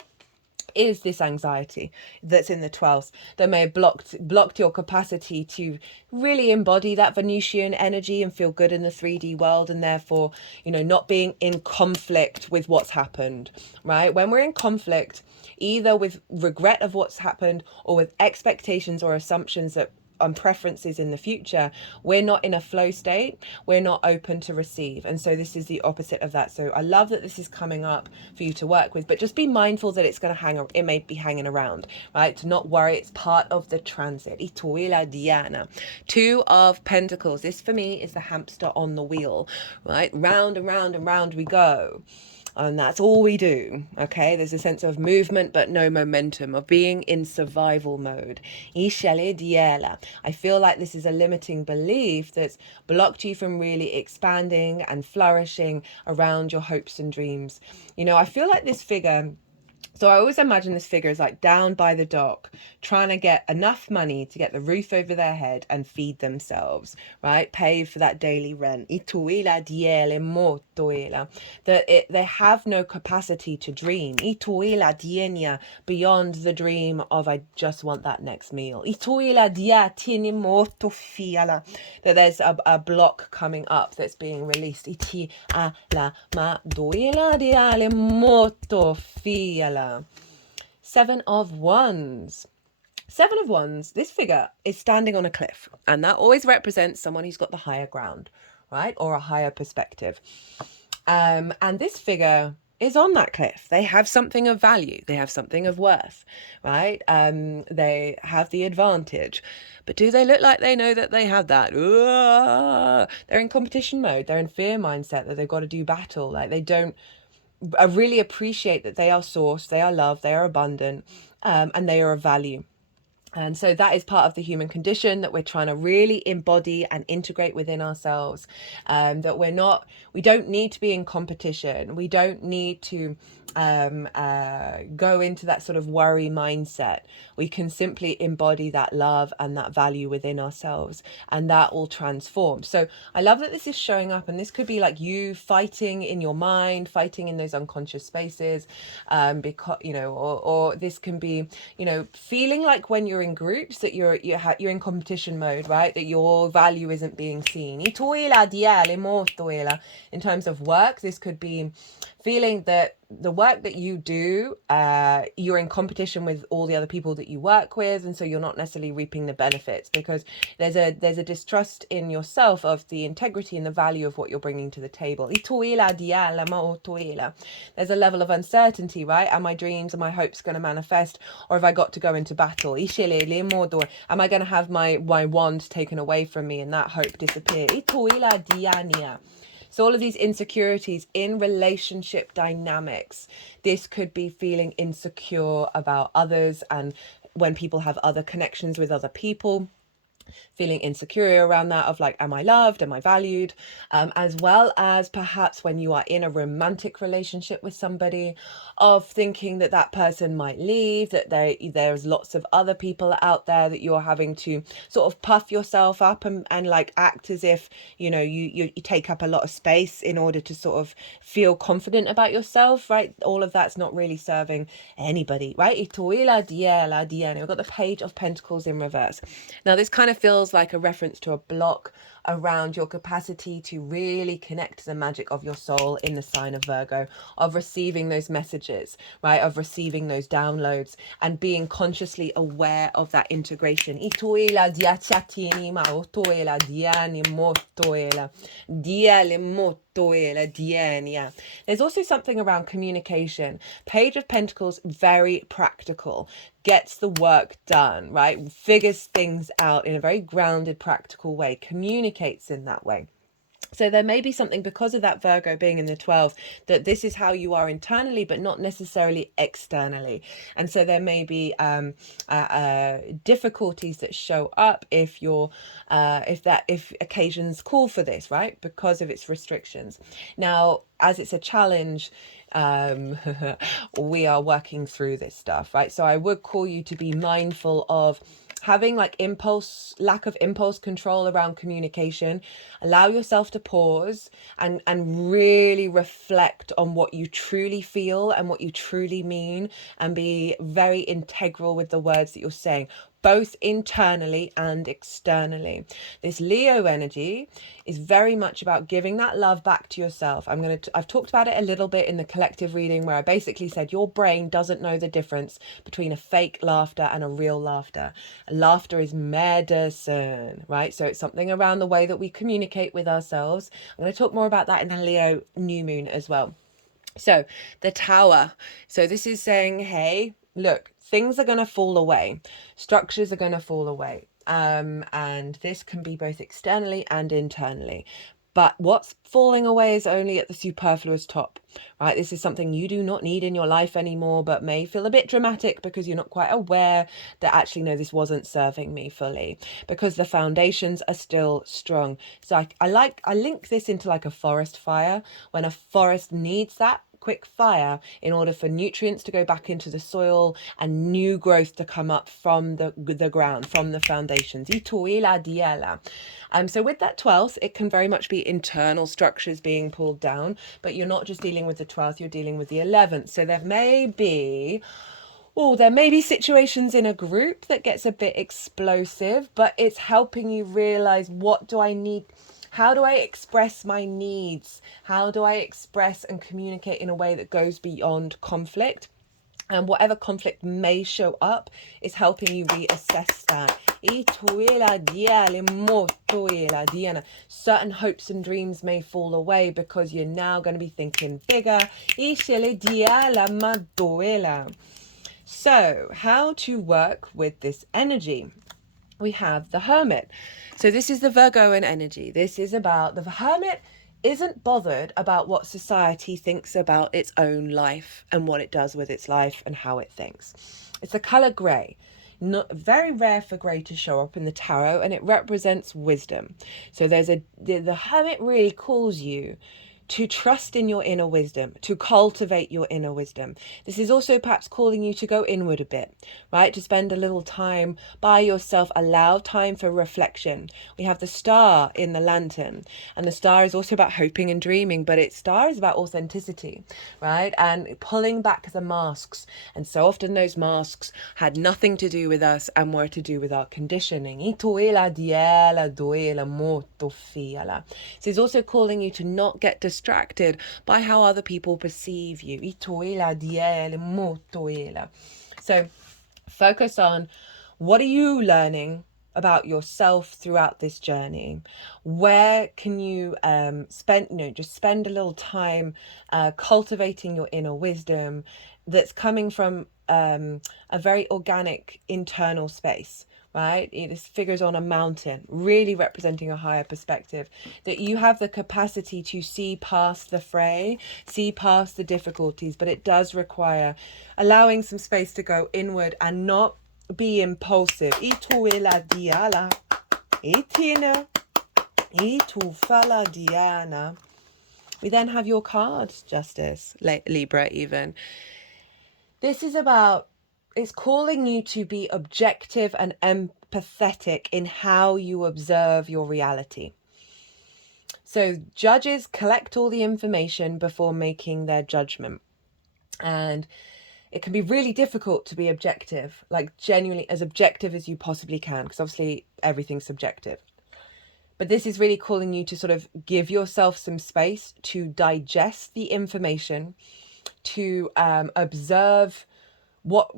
is this anxiety that's in the 12th that may have blocked your capacity to really embody that Venusian energy and feel good in the 3D world, and therefore, you know, not being in conflict with what's happened, right? When we're in conflict, either with regret of what's happened or with expectations or assumptions that on preferences in the future, we're not in a flow state, we're not open to receive. And so this is the opposite of that. So I love that this is coming up for you to work with, but just be mindful that it's going to it may be hanging around, right? To not worry, it's part of the transit. Ituila Diana. 2 of Pentacles. This for me is the hamster on the wheel, right? Round and round and round we go. And that's all we do, okay? There's a sense of movement but no momentum, of being in survival mode. I feel like this is a limiting belief that's blocked you from really expanding and flourishing around your hopes and dreams. You know, I feel like this figure... So I always imagine this figure is like down by the dock, trying to get enough money to get the roof over their head and feed themselves, right? Pay for that daily rent. That they have no capacity to dream. Beyond the dream of I just want that next meal. That there's a block coming up that's being released. Seven of Wands. 7 of Wands, this figure is standing on a cliff, and that always represents someone who's got the higher ground, right? Or a higher perspective. And this figure is on that cliff. They have something of value. They have something of worth, right? They have the advantage. But do they look like they know that they have that? They're in competition mode. They're in fear mindset that they've got to do battle. Like they don't really appreciate that they are sourced, they are loved, they are abundant, and they are of value. And so that is part of the human condition that we're trying to really embody and integrate within ourselves. That we don't need to be in competition. We don't need to go into that sort of worry mindset. We can simply embody that love and that value within ourselves, and that will transform. So I love that this is showing up, and this could be like you fighting in your mind, fighting in those unconscious spaces, because you know, or this can be, you know, feeling like when you're in groups that you're in competition mode, right? That your value isn't being seen. In terms of work, this could be feeling that the work that you do, you're in competition with all the other people that you work with, and so you're not necessarily reaping the benefits because there's a distrust in yourself of the integrity and the value of what you're bringing to the table. There's a level of uncertainty, right? Are my dreams and my hopes going to manifest, or have I got to go into battle? Am I going to have my wand taken away from me and that hope disappear? So all of these insecurities in relationship dynamics, this could be feeling insecure about others, and when people have other connections with other people, feeling insecure around that of like, am I loved? Am I valued? As well as perhaps when you are in a romantic relationship with somebody, of thinking that that person might leave, that there's lots of other people out there that you're having to sort of puff yourself up and like act as if, you know, you take up a lot of space in order to sort of feel confident about yourself, right? All of that's not really serving anybody, right? We've got the Page of Pentacles in reverse. Now this kind of feels like a reference to a block around your capacity to really connect to the magic of your soul in the sign of Virgo, of receiving those messages, right? Of receiving those downloads and being consciously aware of that integration. There's also something around communication. Page of Pentacles, very practical, gets the work done, right? Figures things out in a very grounded, practical way, communicates in that way. So there may be something, because of that Virgo being in the 12th, that this is how you are internally, but not necessarily externally. And so there may be difficulties that show up if occasions call for this, right? Because of its restrictions. Now, as it's a challenge, we are working through this stuff, right? So I would call you to be mindful of having like lack of impulse control around communication. Allow yourself to pause and really reflect on what you truly feel and what you truly mean, and be very integral with the words that you're saying, both internally and externally. This Leo energy is very much about giving that love back to yourself. I've talked about it a little bit in the collective reading, where I basically said your brain doesn't know the difference between a fake laughter and a real laughter. Laughter is medicine, right? So it's something around the way that we communicate with ourselves. I'm going to talk more about that in the Leo new moon as well. So the Tower. So this is saying, hey, look, things are going to fall away. Structures are going to fall away. And this can be both externally and internally. But what's falling away is only at the superfluous top, right? This is something you do not need in your life anymore, but may feel a bit dramatic because you're not quite aware that actually, no, this wasn't serving me fully, because the foundations are still strong. So I link this into like a forest fire. When a forest needs that quick fire in order for nutrients to go back into the soil and new growth to come up from the ground, from the foundations. So with that 12th, it can very much be internal structures being pulled down, but you're not just dealing with the 12th, you're dealing with the 11th. So there may be situations in a group that gets a bit explosive, but it's helping you realize, what do I need? How do I express my needs? How do I express and communicate in a way that goes beyond conflict? And whatever conflict may show up is helping you reassess that. Certain hopes and dreams may fall away because you're now going to be thinking bigger. So, how to work with this energy? We have the Hermit. So this is the Virgoan energy. This is about the Hermit isn't bothered about what society thinks about its own life and what it does with its life and how it thinks. It's the color grey. Not very rare for grey to show up in the tarot, and it represents wisdom. So the Hermit really calls you to trust in your inner wisdom, to cultivate your inner wisdom. This is also perhaps calling you to go inward a bit, right? To spend a little time by yourself, allow time for reflection. We have the star in the lantern, and the star is also about hoping and dreaming, but star is about authenticity, right? And pulling back the masks. And so often those masks had nothing to do with us and were to do with our conditioning. So it's also calling you to not get distracted by how other people perceive you. So focus on, what are you learning about yourself throughout this journey? Where can you spend a little time cultivating your inner wisdom that's coming from a very organic internal space, right? This figures on a mountain, really representing a higher perspective, that you have the capacity to see past the fray, see past the difficulties, but it does require allowing some space to go inward and not be impulsive. We then have your cards, Justice, Libra even. This is about, it's calling you to be objective and empathetic in how you observe your reality. So judges collect all the information before making their judgment. And it can be really difficult to be objective, like genuinely as objective as you possibly can, because obviously everything's subjective. But this is really calling you to sort of give yourself some space to digest the information, to observe what,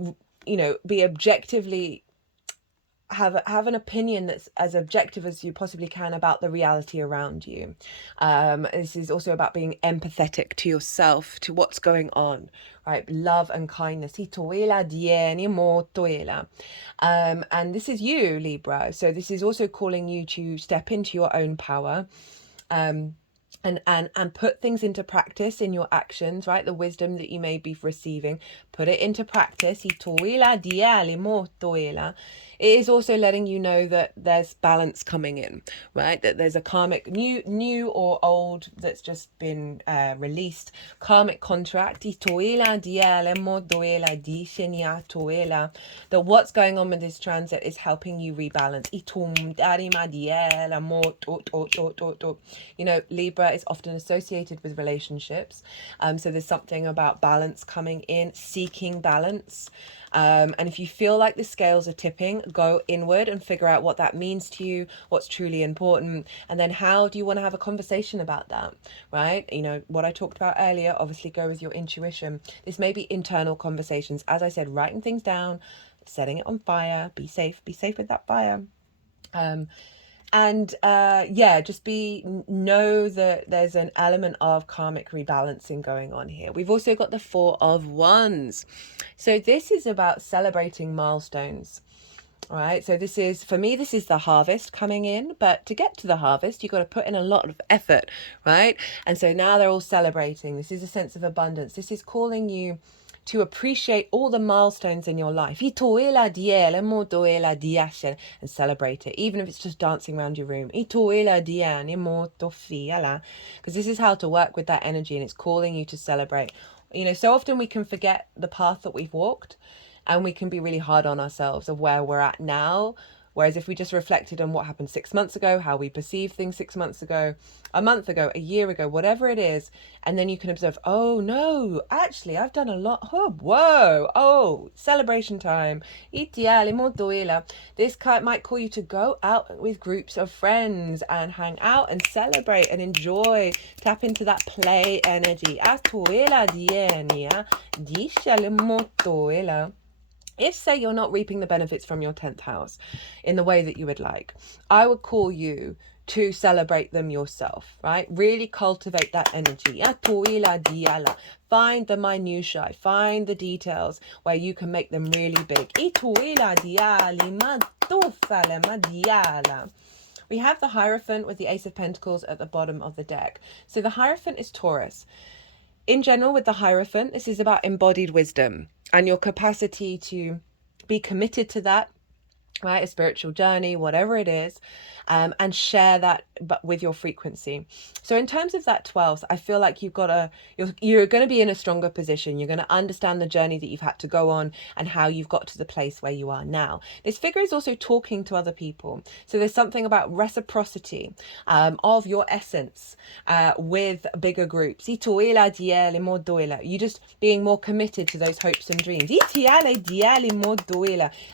be objectively, have an opinion that's as objective as you possibly can about the reality around you. This is also about being empathetic to yourself, to what's going on, right? Love and kindness. And this is you, Libra. So this is also calling you to step into your own power, and put things into practice in your actions, right? The wisdom that you may be receiving, put it into practice. it is also letting you know that there's balance coming in, right? That there's a karmic, new or old, that's just been released karmic contract. That what's going on with this transit is helping you rebalance. You know, Libra is often associated with relationships. So there's something about balance coming in, seeking balance. And if you feel like the scales are tipping, go inward and figure out what that means to you, what's truly important, and then how do you want to have a conversation about that, right? You know, what I talked about earlier, obviously go with your intuition. This may be internal conversations. As I said, writing things down, setting it on fire, be safe with that fire. Yeah, just know that there's an element of karmic rebalancing going on here. We've also got the Four of Wands. So this is about celebrating milestones. All right, so this is, for me, this is the harvest coming in, but to get to the harvest, you've got to put in a lot of effort, right? And so now they're all celebrating. This is a sense of abundance. This is calling you to appreciate all the milestones in your life and celebrate it, even if it's just dancing around your room, because this is how to work with that energy, and it's calling you to celebrate. You know, so often we can forget the path that we've walked, and we can be really hard on ourselves of where we're at now. Whereas if we just reflected on what happened 6 months ago, how we perceived things 6 months ago, a month ago, a year ago, whatever it is, and then you can observe, oh no, actually I've done a lot. Oh, whoa, oh, celebration time. This might call you to go out with groups of friends and hang out and celebrate and enjoy. Tap into that play energy. If, say, you're not reaping the benefits from your 10th house in the way that you would like, I would call you to celebrate them yourself, right? Really cultivate that energy. Find the minutiae, find the details where you can make them really big. We have the Hierophant with the Ace of Pentacles at the bottom of the deck. So the Hierophant is Taurus. In general, with the Hierophant, this is about embodied wisdom and your capacity to be committed to that, right? A spiritual journey, whatever it is, and share that with your frequency. So in terms of that 12th, I feel like you're going to be in a stronger position. You're going to understand the journey that you've had to go on and how you've got to the place where you are now. This figure is also talking to other people. So there's something about reciprocity of your essence with bigger groups. You just being more committed to those hopes and dreams.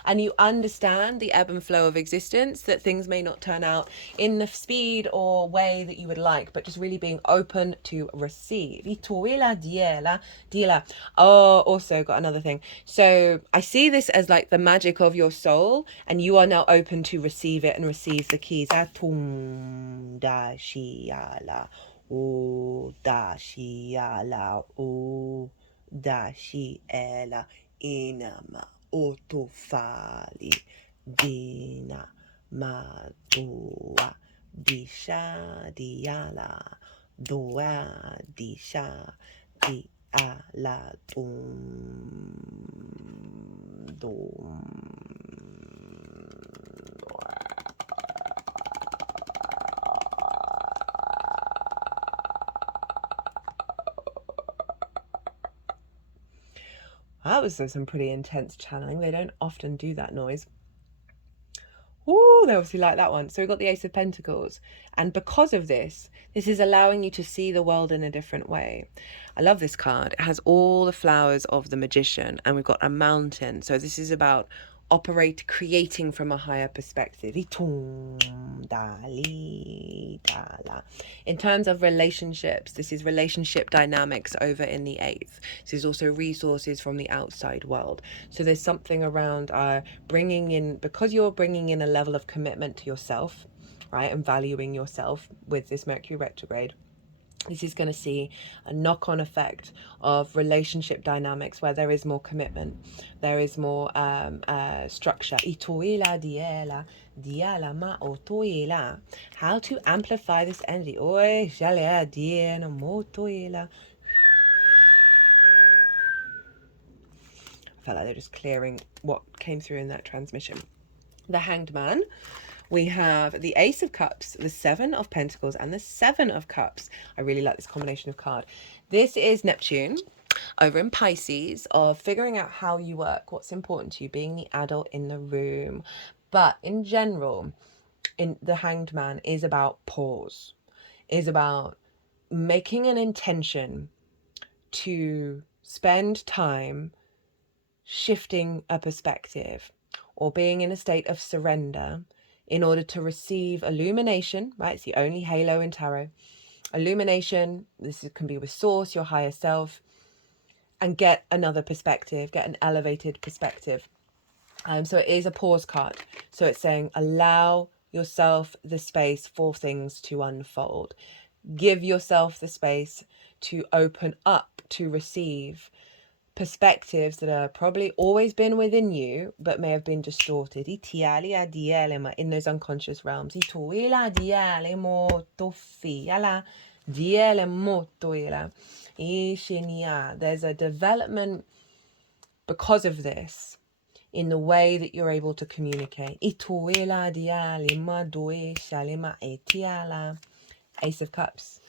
And you understand the ebb and flow of existence, that things may not turn out in the speed or way that you would like, but just really being open to receive. Oh, also got another thing. So I see this as like the magic of your soul, and you are now open to receive it and receive the keys. Inama otofali dina madua disha diala doa disha diala dum. That was some pretty intense channeling. They don't often do that noise. Ooh, they obviously like that one. So we've got the Ace of Pentacles. And because of this, this is allowing you to see the world in a different way. I love this card. It has all the flowers of the Magician, and we've got a mountain. So this is about creating from a higher perspective. In terms of relationships, this is relationship dynamics over in the 8th. This is also resources from the outside world. So there's something around because you're bringing in a level of commitment to yourself, right, and valuing yourself with this Mercury retrograde. This is going to see a knock-on effect of relationship dynamics where there is more commitment, there is more structure. How to amplify this energy. I felt like they're just clearing what came through in that transmission. the Hanged Man, we have the Ace of Cups, the Seven of Pentacles, and the Seven of Cups. I really like this combination of card. This is Neptune over in Pisces, of figuring out how you work, what's important to you, being the adult in the room. But in general, in the Hanged Man is about pause, is about making an intention to spend time shifting a perspective or being in a state of surrender in order to receive illumination, right? It's the only halo in tarot. Illumination, this can be with source, your higher self, and get another perspective, get an elevated perspective. So it is a pause card. So it's saying allow yourself the space for things to unfold. Give yourself the space to open up, to receive perspectives that are probably always been within you, but may have been distorted in those unconscious realms. There's a development because of this in the way that you're able to communicate. Ace of Cups.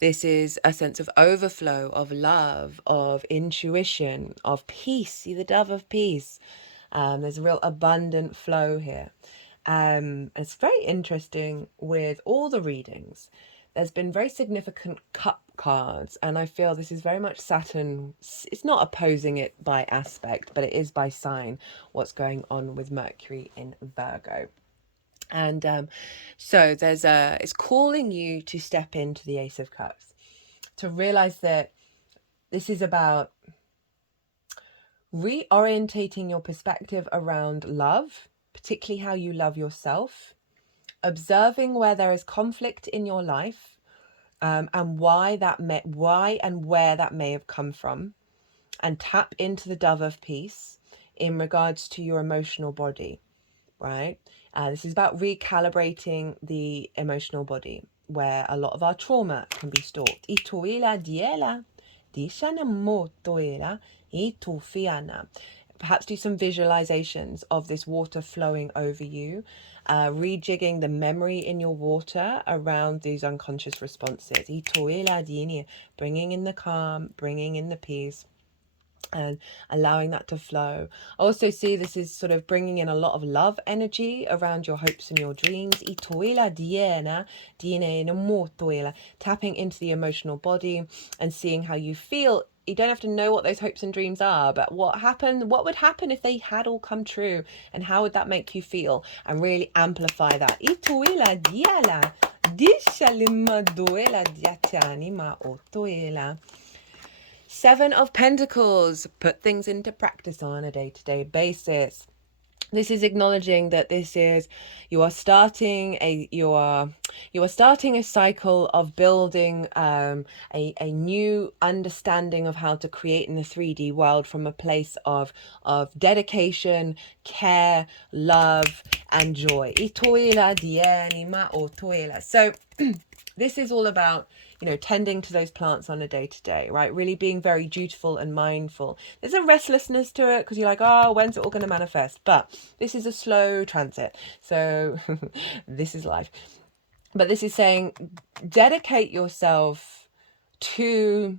This is a sense of overflow, of love, of intuition, of peace. See the dove of peace. There's a real abundant flow here. It's very interesting with all the readings. There's been very significant cup cards, and I feel this is very much Saturn. It's not opposing it by aspect, but it is by sign what's going on with Mercury in Virgo. And so it's calling you to step into the Ace of Cups, to realize that this is about reorientating your perspective around love, particularly how you love yourself, observing where there is conflict in your life, and why and where that may have come from, and tap into the dove of peace in regards to your emotional body, right? This is about recalibrating the emotional body, where a lot of our trauma can be stored. Perhaps do some visualizations of this water flowing over you, rejigging the memory in your water around these unconscious responses. Bringing in the calm, bringing in the peace, and allowing that to flow. I also see this is sort of bringing in a lot of love energy around your hopes and your dreams. Tapping into the emotional body and seeing how you feel. You don't have to know what those hopes and dreams are, but what would happen if they had all come true, and how would that make you feel, and really amplify that. Seven of Pentacles, put things into practice on a day-to-day basis. This is acknowledging that you are starting a cycle of building a new understanding of how to create in the 3D world from a place of dedication, care, love, and joy. So this is all about, tending to those plants on a day-to-day, right? Really being very dutiful and mindful. There's a restlessness to it because you're like, oh, when's it all going to manifest? But this is a slow transit. So this is life. But this is saying, dedicate yourself to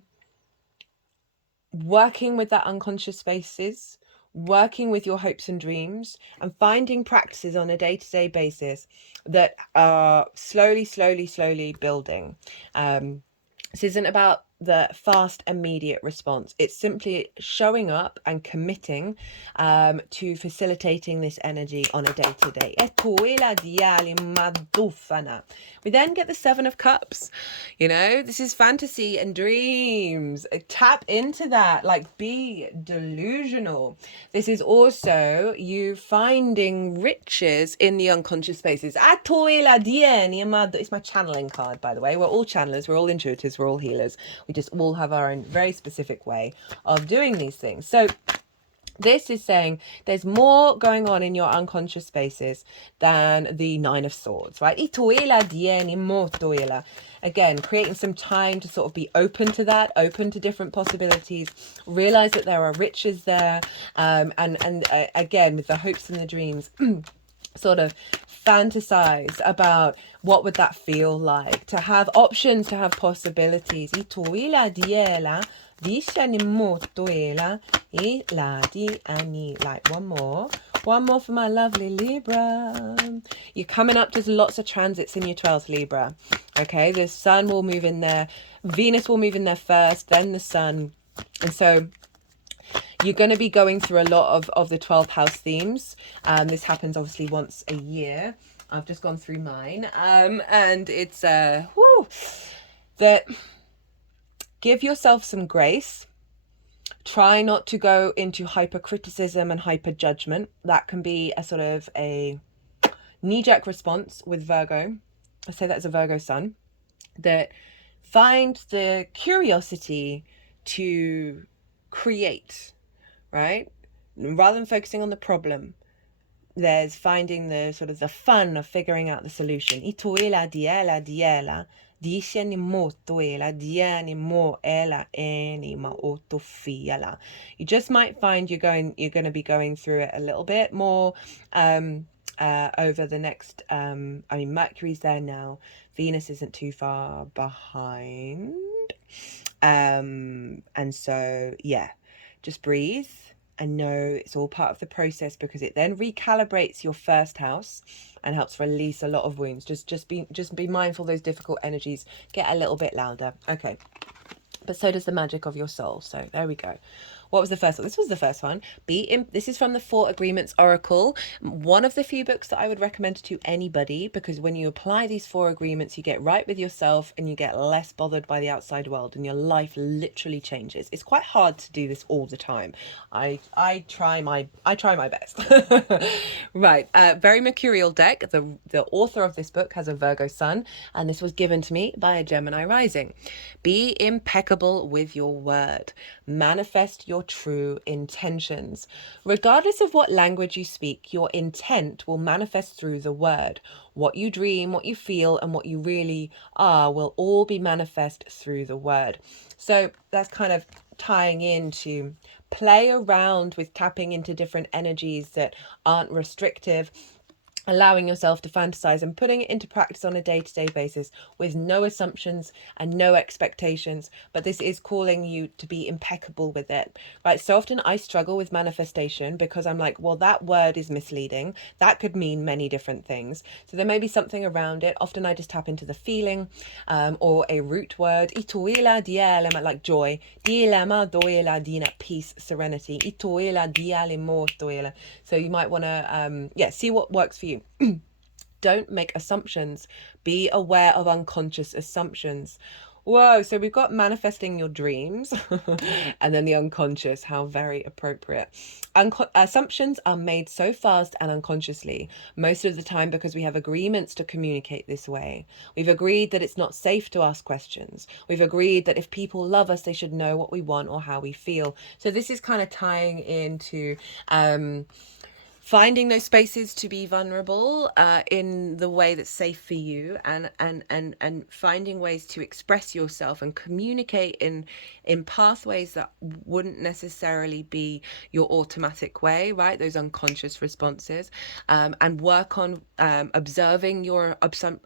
working with that unconscious spaces, working with your hopes and dreams, and finding practices on a day-to-day basis that are slowly building. This isn't about the fast, immediate response. It's simply showing up and committing to facilitating this energy on a day-to-day. We then get the Seven of Cups. This is fantasy and dreams. Tap into that, be delusional. This is also you finding riches in the unconscious spaces. It's my channeling card, by the way. We're all channelers, we're all intuitives, we're all healers. We just all have our own very specific way of doing these things. So this is saying there's more going on in your unconscious spaces than the Nine of Swords, right? Again, creating some time to sort of be open to that, open to different possibilities, realize that there are riches there. And again, with the hopes and the dreams, sort of fantasize about what would that feel like, to have options, to have possibilities. I toila diela, dishani motoela, I la di ani. Like one more for my lovely Libra. You're coming up to lots of transits in your 12th, Libra. Okay, the sun will move in there, Venus will move in there first, then the sun. And so you're going to be going through a lot of the 12th house themes. This happens obviously once a year. I've just gone through mine. And it's that give yourself some grace. Try not to go into hypercriticism and hyper judgment. That can be a sort of a knee-jerk response with Virgo. I say that as a Virgo sun. That find the curiosity to create, right? Rather than focusing on the problem, there's finding the sort of the fun of figuring out the solution. Ituela diela diela disheni motoela diani mo ela eni ma otofiala. You just might find you're going to be going through it a little bit more over the next I mean, Mercury's there now, Venus isn't too far behind, and so yeah, just breathe and know it's all part of the process, because it then recalibrates your first house and helps release a lot of wounds. Just be mindful those difficult energies get a little bit louder. Okay, but so does the magic of your soul. So there we go. What was the first one? This was the first one. This is from the 4 Agreements Oracle. One of the few books that I would recommend to anybody, because when you apply these 4 agreements, you get right with yourself and you get less bothered by the outside world, and your life literally changes. It's quite hard to do this all the time. I try my best. Right. Very mercurial deck. The author of this book has a Virgo sun, and this was given to me by a Gemini rising. Be impeccable with your word. Manifest your true intentions. Regardless of what language you speak, your intent will manifest through the word. What you dream, what you feel, and what you really are will all be manifest through the word. So that's kind of tying into play around with tapping into different energies that aren't restrictive, allowing yourself to fantasize and putting it into practice on a day-to-day basis with no assumptions and no expectations. But this is calling you to be impeccable with it, right? So often I struggle with manifestation because I'm like, well, that word is misleading. That could mean many different things. So there may be something around it. Often I just tap into the feeling, or a root word. Ituela dielema, like joy. Dielema doela dina, peace, serenity. Ituela dialemo toela. So you might want to, see what works for you. Don't make assumptions. Be aware of unconscious assumptions. Whoa, so we've got manifesting your dreams and then the unconscious, how very appropriate. Assumptions are made so fast and unconsciously, most of the time because we have agreements to communicate this way. We've agreed that it's not safe to ask questions. We've agreed that if people love us, they should know what we want or how we feel. So this is kind of tying into finding those spaces to be vulnerable in the way that's safe for you, and finding ways to express yourself and communicate in pathways that wouldn't necessarily be your automatic way, right? Those unconscious responses, and work on observing your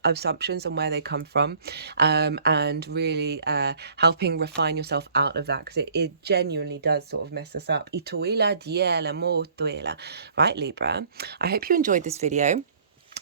assumptions and where they come from, and really helping refine yourself out of that, because it genuinely does sort of mess us up. Right, Libra? I hope you enjoyed this video.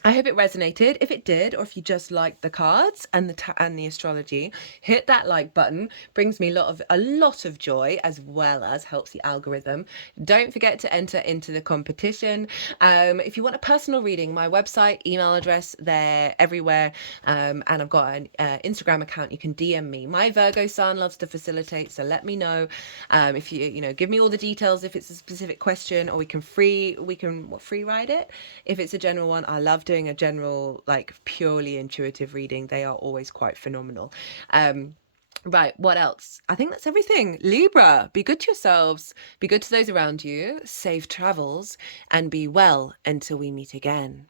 I hope it resonated. If it did, or if you just liked the cards and the astrology, hit that like button. Brings me a lot of joy, as well as helps the algorithm. Don't forget to enter into the competition. If you want a personal reading, my website, email address, they're everywhere, and I've got an Instagram account. You can DM me. My Virgo sun loves to facilitate, so let me know. If you give me all the details if it's a specific question, or we can free ride it if it's a general one. I love doing a general, like, purely intuitive reading. They are always quite phenomenal. Right, what else? I think that's everything. Libra, be good to yourselves, be good to those around you, safe travels, and be well until we meet again.